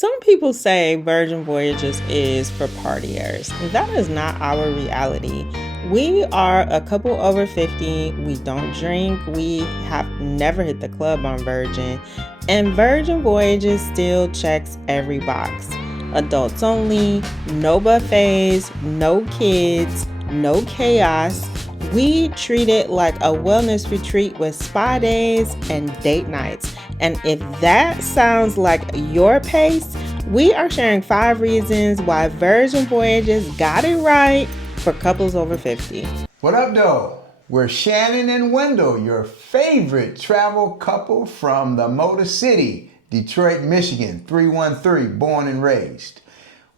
Some people say Virgin Voyages is for partiers. That is not our reality. We are a couple over 50. We don't drink. We have never hit the club on Virgin. And Virgin Voyages still checks every box. Adults only, no buffets, no kids, no chaos. We treat it like a wellness retreat with spa days and date nights. And if that sounds like your pace, we are sharing 5 reasons why Virgin Voyages got it right for couples over 50. What up, though? We're Shannon and Wendell, your favorite travel couple from the Motor City, Detroit, Michigan, 313, born and raised.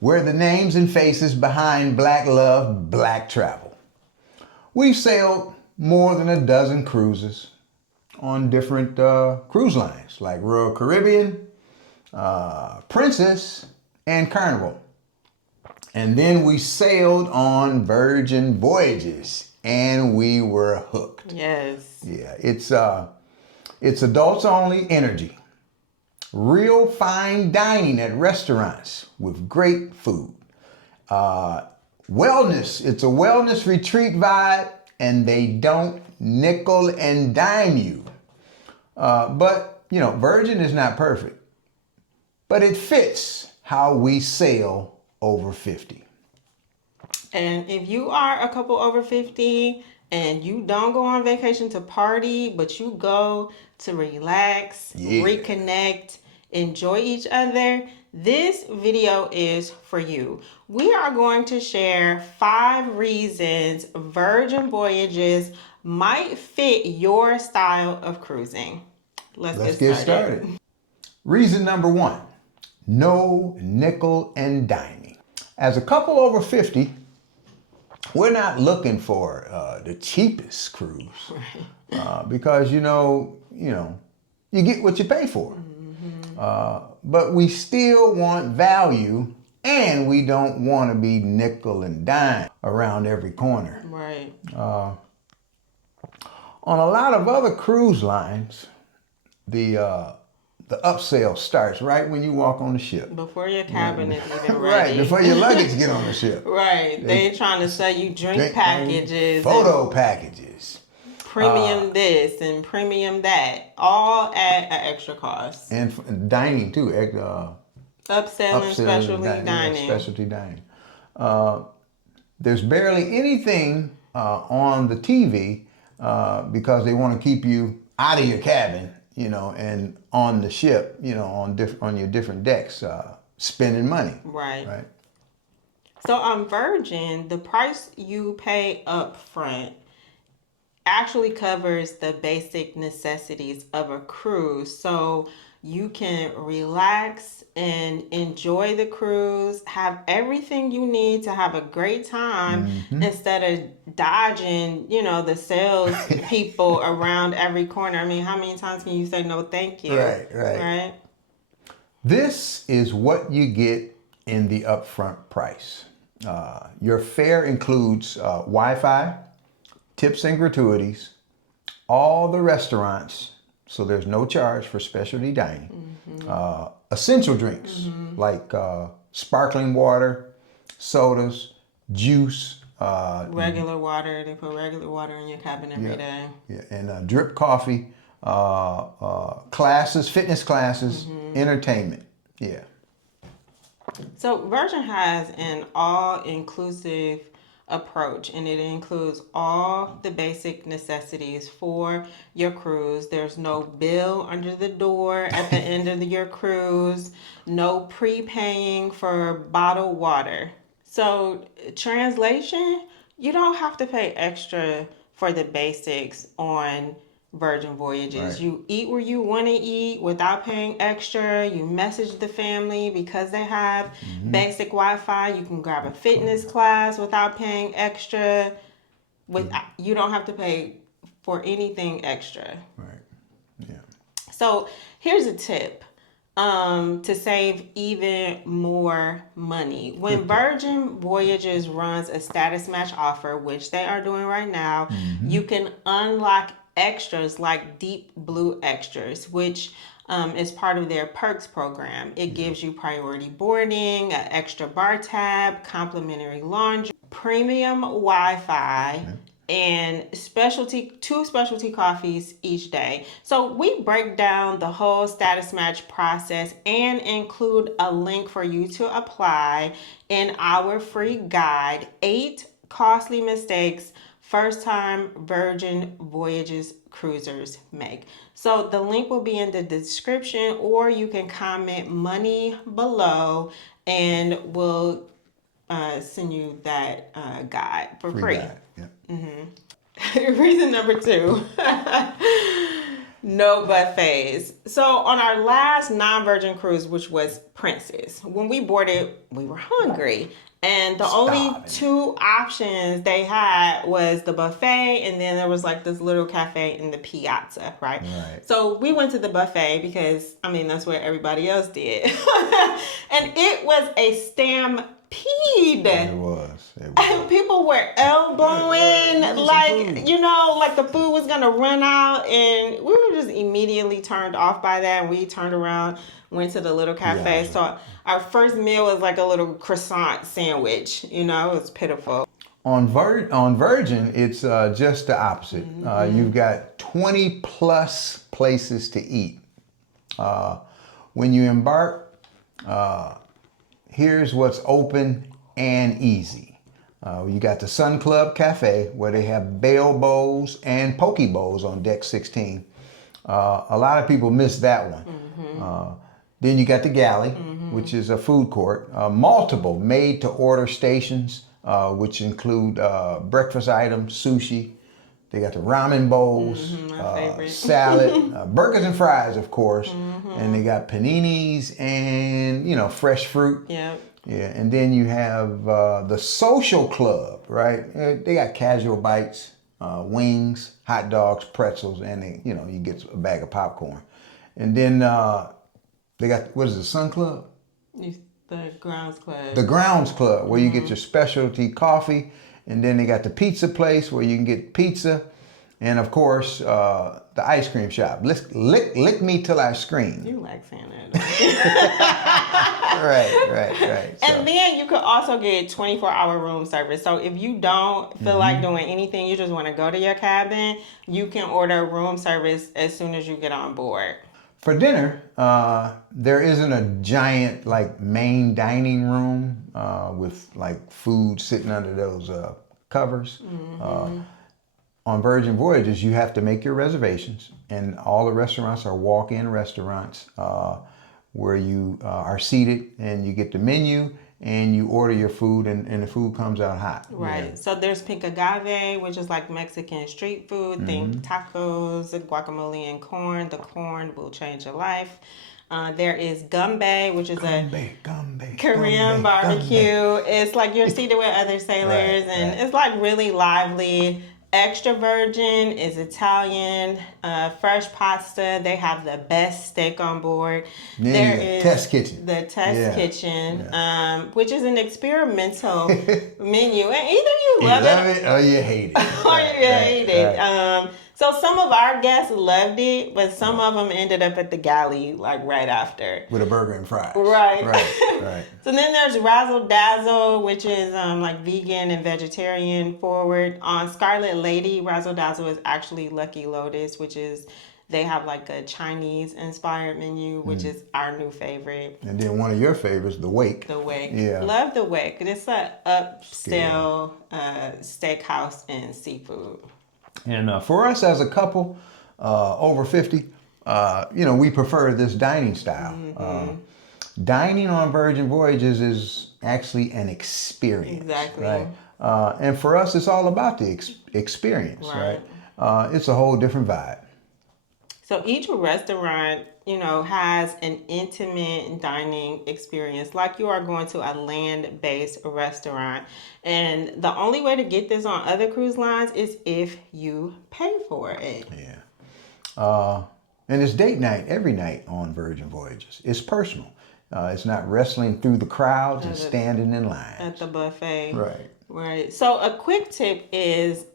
We're the names and faces behind Black Love, Black Travel. We've sailed more than a dozen cruises on different cruise lines like Royal Caribbean, Princess, and Carnival. And then we sailed on Virgin Voyages and we were hooked. Yes. Yeah, it's adults only energy. Real fine dining at restaurants with great food. Wellness, it's a wellness retreat vibe, and they don't nickel and dime you. But, you know, Virgin is not perfect. But it fits how we sail over 50. And if you are a couple over 50 and you don't go on vacation to party, but you go to relax, reconnect, enjoy each other, this video is for you. We are going to share 5 reasons Virgin Voyages might fit your style of cruising. Let's get started. Reason number 1, no nickel and diming. As a couple over 50, we're not looking for the cheapest cruise, because you get what you pay for. But we still want value, and we don't want to be nickel and dime around every corner. Right. On a lot of other cruise lines, the upsell starts right when you walk on the ship. Before your cabin is even ready. Right, before your luggage get on the ship. Right. They're trying to sell you drink packages. Photo packages. Premium this and premium that. All at an extra cost. And dining too. Upselling specialty dining. Yeah, specialty dining. There's barely anything on the TV because they want to keep you out of your cabin, and on the ship, on your different decks, spending money. Right. So on Virgin, the price you pay up front actually covers the basic necessities of a cruise. So you can relax and enjoy the cruise, have everything you need to have a great time instead of dodging, the sales people around every corner. I mean, how many times can you say no thank you? Right. This is what you get in the upfront price. Your fare includes Wi-Fi, tips and gratuities, all the restaurants, so there's no charge for specialty dining, essential drinks like sparkling water, sodas, juice. Regular water, they put regular water in your cabin every day. Yeah, and drip coffee, classes, fitness classes, entertainment, yeah. So Virgin has an all-inclusive approach, and it includes all the basic necessities for your cruise. There's no bill under the door at the end of your cruise, no prepaying for bottled water. So translation, you don't have to pay extra for the basics on Virgin Voyages. Right. You eat where you want to eat without paying extra. You message the family because they have basic Wi-Fi. You can grab a fitness class without paying extra. You don't have to pay for anything extra. Right. Yeah. So here's a tip to save even more money. When Virgin Voyages runs a status match offer, which they are doing right now, you can unlock extras like deep blue extras, which It's part of their perks program. It gives you priority boarding, an extra bar tab, complimentary laundry, premium Wi-Fi, and two specialty coffees each day. So we break down the whole status match process and include a link for you to apply in our free guide, 8 costly mistakes first time Virgin Voyages cruisers make. So the link will be in the description, or you can comment money below and we'll send you that guide for free. Guide. Yeah. Reason number 2. No buffets. So on our last non-virgin cruise, which was Princess, when we boarded, we were hungry. And the only 2 options they had was the buffet, and then there was like this little cafe in the piazza, right? So we went to the buffet because, I mean, that's what everybody else did. And it was a stampede. It was. People were elbowing, like, you know, like the food was gonna run out, and we were just immediately turned off by that. And we turned around, went to the little cafe. So our first meal was like a little croissant sandwich. You know, it was pitiful. On Virgin, it's just the opposite. You've got 20 plus places to eat. When you embark, here's what's open and easy. You got the Sun Club Cafe, where they have bell bowls and poke bowls on deck 16. A lot of people miss that one. Then you got the galley, which is a food court. Multiple made-to-order stations, which include breakfast items, sushi. They got the ramen bowls, salad, burgers and fries, of course. And they got paninis and, you know, fresh fruit. Yep. Yeah, and then you have the social club, right? They got casual bites, wings, hot dogs, pretzels, and they, you know, you get a bag of popcorn. And then they got, what is it, Sun Club? The Grounds Club. The Grounds Club, where you get your specialty coffee. And then they got the pizza place where you can get pizza. And of course, the ice cream shop. Lick me till I scream. You like saying that. Right. And then you could also get 24-hour room service. So if you don't feel like doing anything, you just want to go to your cabin, you can order room service as soon as you get on board. For dinner, there isn't a giant like main dining room with like food sitting under those covers. On Virgin Voyages, you have to make your reservations, and all the restaurants are walk-in restaurants where you are seated and you get the menu and you order your food, and the food comes out hot. Right. Yeah. So there's pink agave, which is like Mexican street food. Think tacos, guacamole, and corn. The corn will change your life. There is gumbe, which is Korean barbecue. It's like you're seated with other sailors, and it's like really lively. Extra virgin is Italian. Fresh pasta. They have the best steak on board. There is Test Kitchen. The Test Kitchen, which is an experimental menu. And either you love it or you hate it. Or you hate it. So some of our guests loved it, but some of them ended up at the galley like right after. With a burger and fries. Right. So then there's Razzle Dazzle, which is like vegan and vegetarian forward. On Scarlet Lady, Razzle Dazzle is actually Lucky Lotus, which is, they have like a Chinese inspired menu, which is our new favorite. And then one of your favorites, the Wake. The Wake. Yeah. Love the Wake. It's a upscale steakhouse and seafood. And for us as a couple over 50, you know, we prefer this dining style. Dining on Virgin Voyages is actually an experience. Exactly. Right? And for us, it's all about the experience, right? It's a whole different vibe. So each restaurant, you know, has an intimate dining experience, like you are going to a land-based restaurant. And the only way to get this on other cruise lines is if you pay for it. Yeah. And it's date night every night on Virgin Voyages. It's personal. It's not wrestling through the crowds and standing in line. At the buffet. Right. So a quick tip is,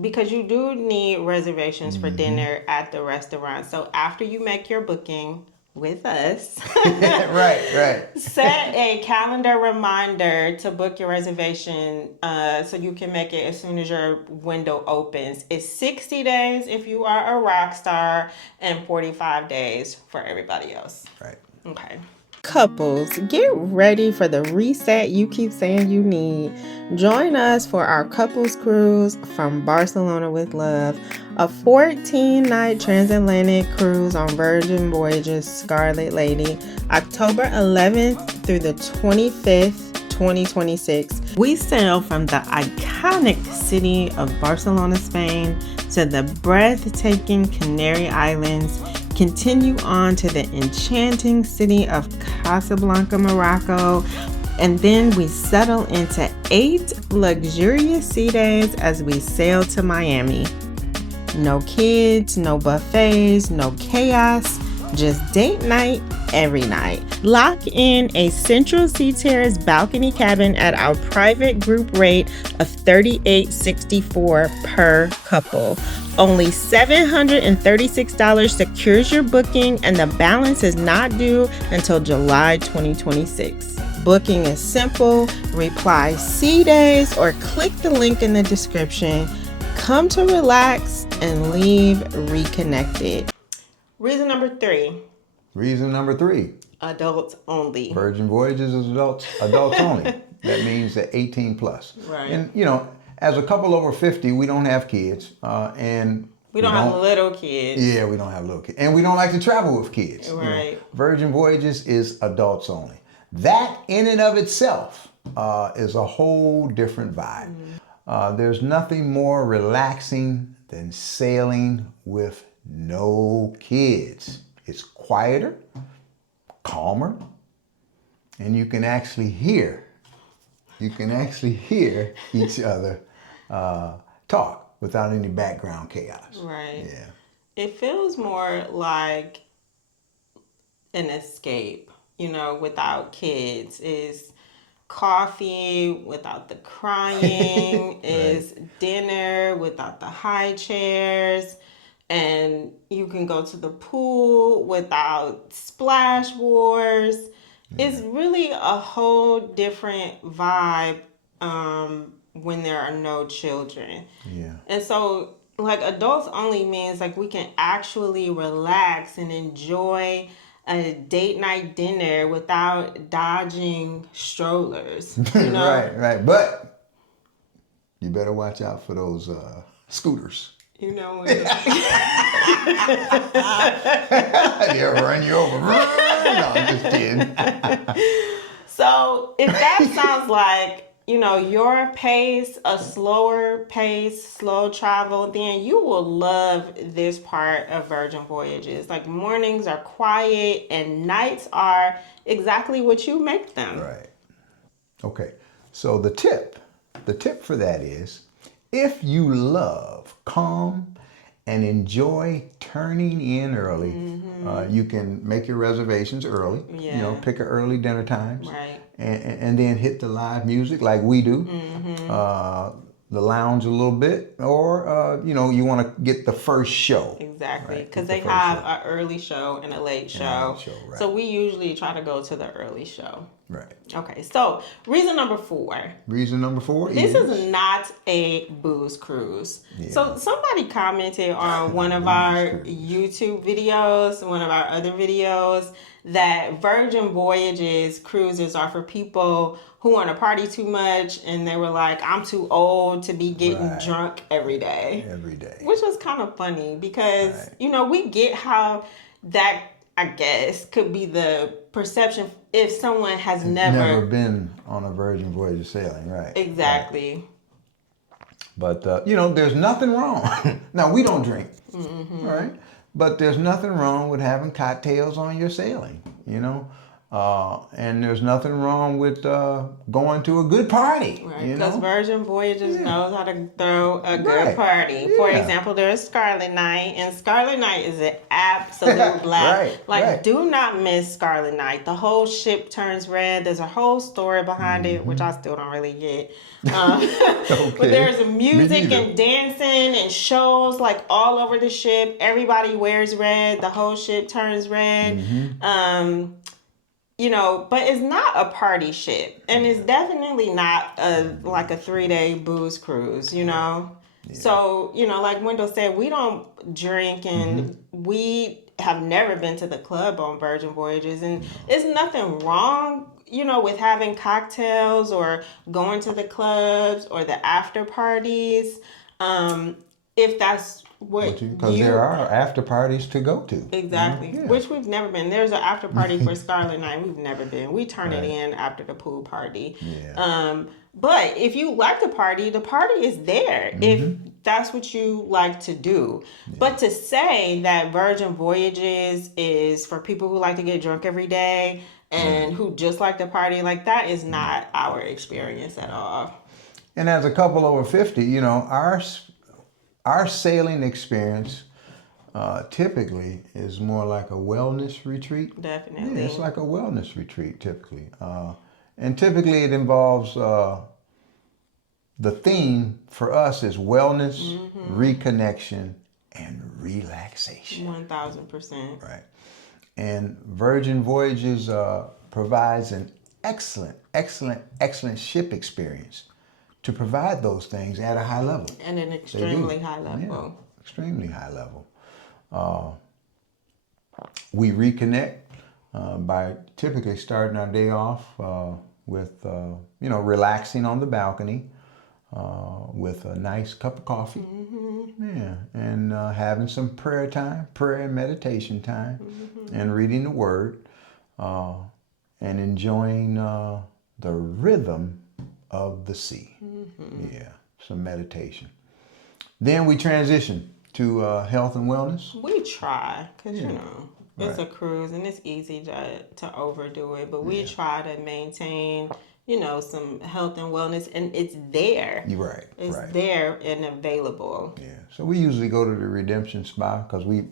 because you do need reservations for dinner at the restaurant. So after you make your booking, with us. Right. Set a calendar reminder to book your reservation so you can make it as soon as your window opens. It's 60 days if you are a rock star and 45 days for everybody else. Right. Okay. Couples, get ready for the reset you keep saying you need. Join us for our couples cruise from Barcelona with Love, a 14-night transatlantic cruise on Virgin Voyages Scarlet Lady, October 11th through the 25th, 2026. We sail from the iconic city of Barcelona, Spain, to the breathtaking Canary Islands, continue on to the enchanting city of Casablanca, Morocco, and then we settle into 8 luxurious sea days as we sail to Miami. No kids, no buffets, no chaos, just date night every night. Lock in a Central Sea Terrace balcony cabin at our private group rate of $38.64 per couple. Only $736 secures your booking, and the balance is not due until July 2026. Booking is simple. Reply C days or click the link in the description. Come to relax and leave reconnected. Reason number 3. Reason number 3. Adults only. Virgin Voyages is adults only. That means that 18 plus. Right. And, you know, as a couple over 50, we don't have kids. And we don't have little kids. Yeah, we don't have little kids. And we don't like to travel with kids. Right. You know, Virgin Voyages is adults only. That in and of itself is a whole different vibe. There's nothing more relaxing than sailing with no kids. It's quieter, calmer, and you can actually hear each other talk without any background chaos. Right. Yeah. It feels more like an escape, you know, without kids. Is coffee without the crying, is dinner without the high chairs, and you can go to the pool without splash wars. It's really a whole different vibe when there are no children. Yeah. And so, like, adults only means like we can actually relax and enjoy a date night dinner without dodging strollers. You know? Right. But you better watch out for those scooters. You know what? They'll run you over. No, I'm just kidding. So if that sounds like, you know, your pace, a slower pace, slow travel, then you will love this part of Virgin Voyages. Like, mornings are quiet and nights are exactly what you make them. Right. Okay. So the tip for that is, if you love calm and enjoy turning in early, you can make your reservations early. Yeah. You know, pick an early dinner times. Right. And then hit the live music like we do. The lounge a little bit, or you know, you want to get the first show. Exactly, because they have an early show and a late show. Right. So we usually try to go to the early show. Right. Okay, so reason number 4. Reason number 4 This is not a booze cruise. Yeah. So somebody commented on one of our YouTube videos, one of our other videos, that Virgin Voyages cruises are for people who want to party too much, and they were like, I'm too old to be getting drunk every day. Which was kind of funny because, you know, we get how that, I guess, could be the perception if someone has never been on a Virgin Voyage sailing, right? Exactly. Right. But, you know, there's nothing wrong. Now, we don't drink, right? But there's nothing wrong with having cocktails on your sailing, you know? And there's nothing wrong with going to a good party. Right, You because know? Virgin Voyages knows how to throw a good Right. party. For Yeah. example, there's Scarlet Night, and Scarlet Night is an absolute blast. Right, Like, right. do not miss Scarlet Night. The whole ship turns red. There's a whole story behind it, which I still don't really get. Okay. But there's Me music neither. and dancing and shows like all over the ship. Everybody wears red. The whole ship turns red. You know, but it's not a party ship, and it's definitely not like a 3-day booze cruise. You know, so you know, like Wendell said, we don't drink, and we have never been to the club on Virgin Voyages, and there's nothing wrong, you know, with having cocktails or going to the clubs or the after parties, if that's what Because there are after parties to go to. Exactly. You know? Yeah. Which we've never been. There's an after party for Scarlet Night. We've never been. We turn it Right. in after the pool party. Yeah. But if you like the party is there. If that's what you like to do. But to say that Virgin Voyages is for people who like to get drunk every day and who just like to party, like that is not our experience at all. And as a couple over 50, you know, our sailing experience typically is more like a wellness retreat. Definitely. Yeah, it's like a wellness retreat typically. And typically it involves the theme for us is wellness, reconnection, and relaxation. 1000%. Right. And Virgin Voyages provides an excellent ship experience to provide those things at a high level. And an extremely high level. Yeah, extremely high level. We reconnect by typically starting our day off with, you know, relaxing on the balcony with a nice cup of coffee. Yeah, and having some prayer time, prayer and meditation time, and reading the Word, and enjoying the rhythm of the sea. Yeah, some meditation. Then we transition to health and wellness. We try, because, you know, it's a cruise and it's easy to overdo it. But we try to maintain, you know, some health and wellness. And it's there. You're right. It's right. there and available. Yeah. So we usually go to the redemption spa because we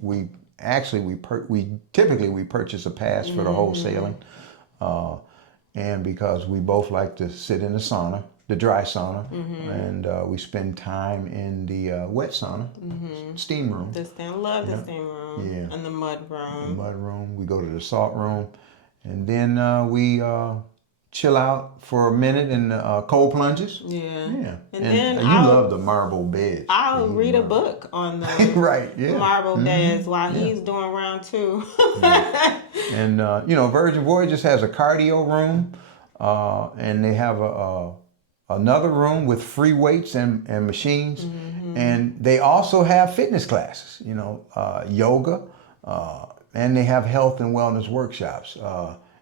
typically purchase a pass for the whole sailing. And because we both like to sit in the sauna, the dry sauna, and we spend time in the wet sauna, steam room. The steam room. Yeah. And the mud room. The mud room. We go to the salt room, and then we chill out for a minute in the cold plunges. Yeah. Yeah. And then you love the marble beds. I'll read a book on the right. Yeah. marble beds while he's doing round 2. And you know, Virgin Voyages has a cardio room, and they have another room with free weights and machines, and they also have fitness classes. You know, yoga, and they have health and wellness workshops.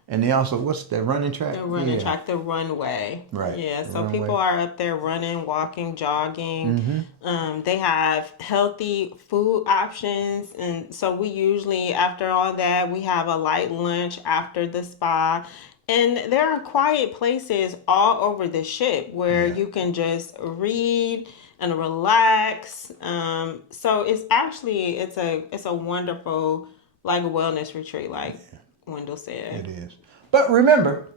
And they also, what's that, running track? The running track, the runway. Right. Yeah, so runway. people are up there running, walking, jogging. They have healthy food options. And so we usually, after all that, we have a light lunch after the spa. And there are quiet places all over the ship where you can just read and relax. So it's actually, it's a wonderful, like, wellness retreat, like Wendell said. It is. But remember,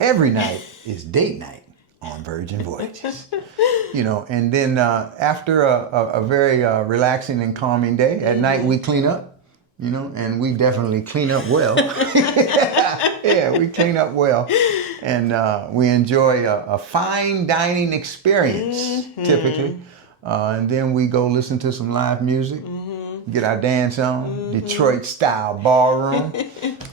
every night is date night on Virgin Voyages. You know, and then after a very relaxing and calming day, at night we clean up, you know, and we definitely clean up well. Yeah, we clean up well. And we enjoy a fine dining experience, typically. And then we go listen to some live music, get our dance on, Detroit style ballroom,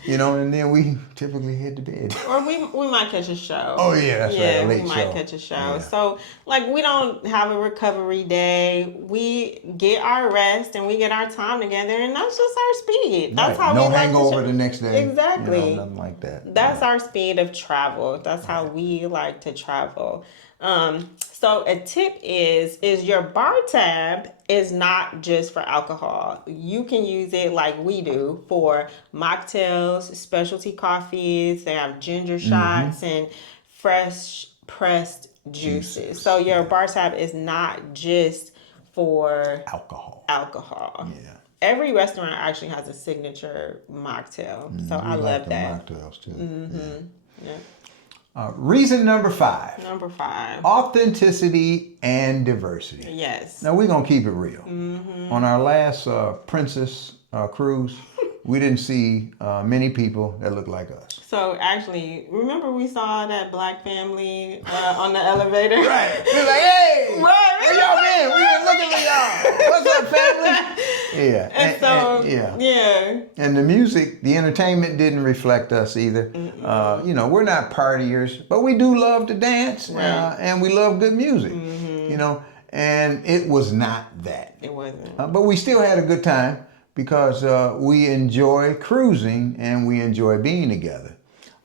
you know, and then we typically head to bed. Or we might catch a show. Oh yeah, that's right. A late we show. might catch a show. Yeah. So like we don't have a recovery day. We get our rest and we get our time together, and that's just our speed. That's how no we like hangover to the next day. Exactly. You know, nothing like that. That's our speed of travel. That's how we like to travel. So a tip is your bar tab is not just for alcohol. You can use it like we do for mocktails, specialty coffees. They have ginger shots and fresh pressed juices. So your bar tab is not just for alcohol. Yeah. Every restaurant actually has a signature mocktail. So I love the that. mocktails too. Yeah. Reason number 5. Number 5. Authenticity and diversity. Yes. Now we're going to keep it real. On our last Princess cruise, we didn't see many people that look like us. So actually, remember we saw that black family on the elevator? Right. We was like, hey, where y'all been? We been looking for y'all. What's up, family? Yeah. And the music, the entertainment didn't reflect us either. You know, we're not partiers, but we do love to dance, and we love good music. You know, and it was not that. It wasn't. But we still had a good time because we enjoy cruising and we enjoy being together.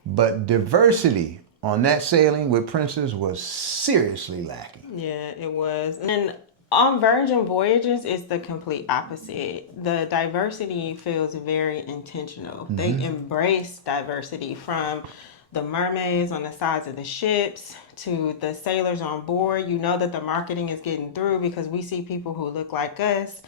But diversity on that sailing with Princess was seriously lacking. Yeah, it was. And on Virgin Voyages, it's the complete opposite. The diversity feels very intentional. They embrace diversity, from the mermaids on the sides of the ships to the sailors on board. You know that the marketing is getting through because we see people who look like us.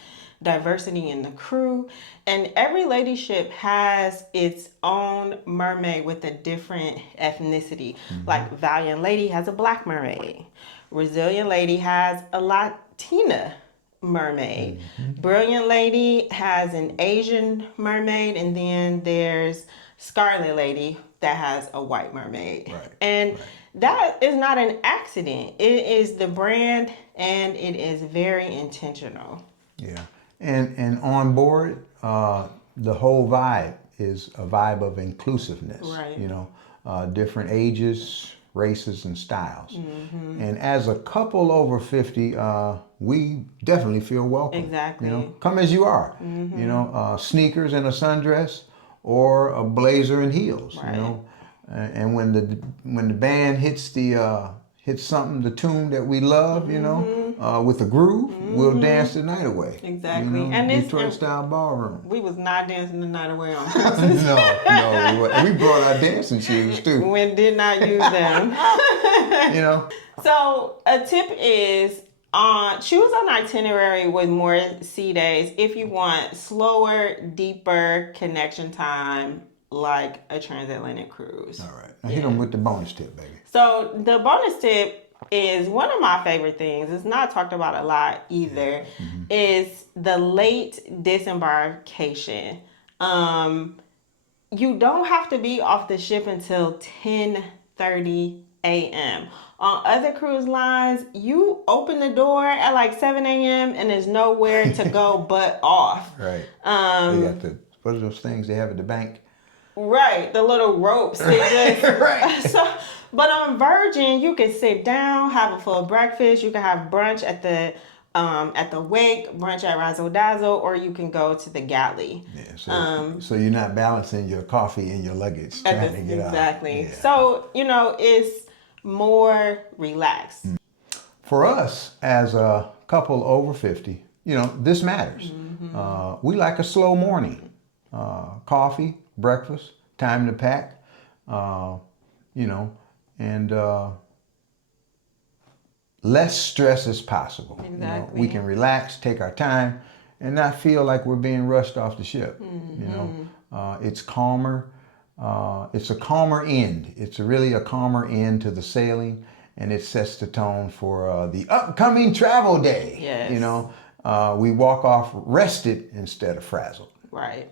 Diversity in the crew, and every lady ship has its own mermaid with a different ethnicity. Like Valiant Lady has a black mermaid, Resilient Lady has a Latina mermaid, Brilliant Lady has an Asian mermaid, and then there's Scarlet Lady that has a white mermaid. And that is not an accident. It is the brand, and it is very intentional. Yeah. And on board, the whole vibe is a vibe of inclusiveness. Right. You know, different ages, races, and styles. And as a couple over 50, we definitely feel welcome. Exactly. You know, come as you are. You know, sneakers and a sundress, or a blazer and heels. You know, and when the band hits something, the tune that we love, you know, with a groove, we'll dance the night away. Exactly. You know, And Detroit style ballroom. We was not dancing the night away on purpose. No, we brought our dancing shoes too. We did not use them. You know. So a tip is choose an itinerary with more sea days if you want slower, deeper connection time, like a transatlantic cruise. All right. Now hit them with the bonus tip, baby. So the bonus tip is one of my favorite things. It's not talked about a lot either. Is the late disembarkation. You don't have to be off the ship until 10:30 a.m. On other cruise lines, you open the door at like 7 a.m. and there's nowhere to go but off. Right. They got what are those things they have at the bank? Right, the little ropes. They just, but on Virgin, you can sit down, have a full breakfast. You can have brunch at the wake, brunch at Razzle Dazzle, or you can go to the galley. Yeah, so you're not balancing your coffee and your luggage trying to get out. Exactly. Yeah. So, you know, it's more relaxed. For us, as a couple over 50, you know, this matters. We like a slow morning. Coffee, breakfast, time to pack, you know, and less stress as possible. Exactly. You know, we can relax, take our time, and not feel like we're being rushed off the ship. You know, it's calmer. It's a calmer end. It's really a calmer end to the sailing, and it sets the tone for the upcoming travel day. Yes. You know, we walk off rested instead of frazzled. Right.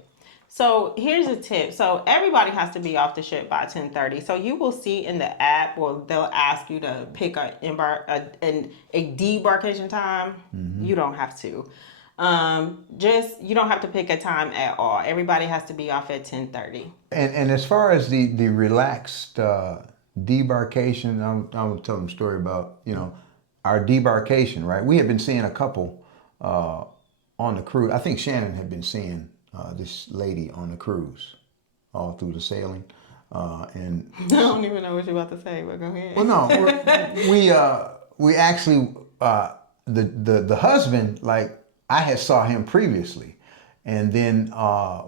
So here's a tip. So everybody has to be off the ship by 10:30. So you will see in the app, well, they'll ask you to pick a debarkation time. You don't have to. You don't have to pick a time at all. Everybody has to be off at 10:30. And as far as the relaxed debarkation, I'm gonna tell them a story about, you know, our debarkation, right? We had been seeing a couple on the cruise. I think Shannon had been seeing this lady on the cruise all through the sailing. And I don't even know what you're about to say, but go ahead. well, no, we actually the husband, like I had saw him previously, and then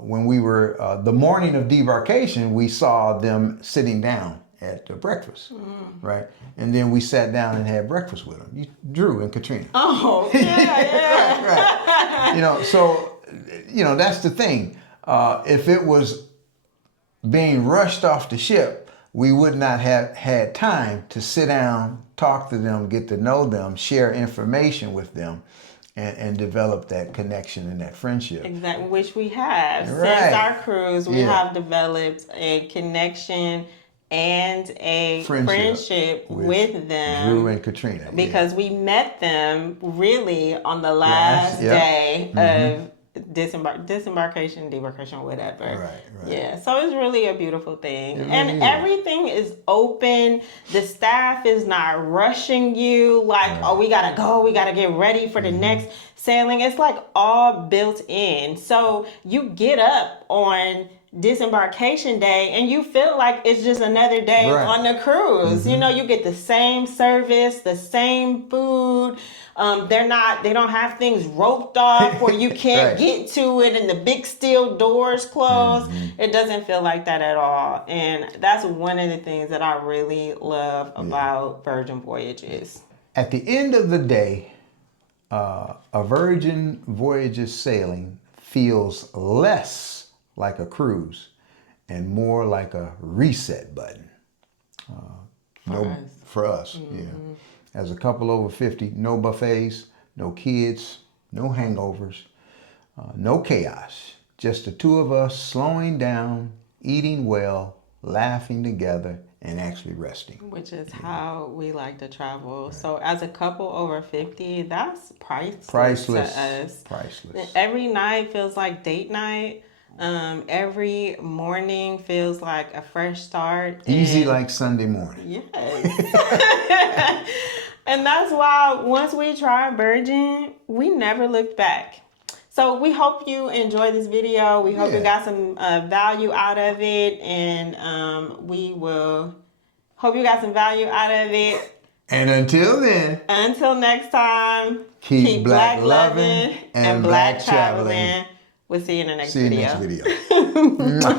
when we were the morning of debarkation, we saw them sitting down at breakfast, right? And then we sat down and had breakfast with them. Drew and Katrina. Oh, yeah. Right. So that's the thing. If it was being rushed off the ship, we would not have had time to sit down, talk to them, get to know them, share information with them, and develop that connection and that friendship. Exactly, which we have. Right. Since our cruise, we have developed a connection and a friendship with them. Drew and Katrina. Because we met them really on the last day of disembarkation, debarkation, whatever. Right. Yeah, so it's really a beautiful thing. And everything is open. The staff is not rushing you like, oh, we gotta go, we gotta get ready for the next sailing. It's like all built in. So you get up on disembarkation day and you feel like it's just another day on the cruise. You get the same service, the same food. They don't have things roped off where you can't get to it and the big steel doors closed. It doesn't feel like that at all. And that's one of the things that I really love about Virgin Voyages. At the end of the day, a Virgin Voyages sailing feels less like a cruise and more like a reset button. For us. As a couple over 50, no buffets, no kids, no hangovers, no chaos. Just the two of us slowing down, eating well, laughing together, and actually resting. Which is how we like to travel. So as a couple over 50, that's priceless to us. Priceless. Every night feels like date night. Every morning feels like a fresh start. Easy like Sunday morning. Yes. And that's why once we tried Virgin, we never looked back. So we hope you enjoyed this video. We hope you got some value out of it. And we will hope you got some value out of it. And until then. Until next time. Keep black loving and black traveling. We'll see you in the next video. See you next video.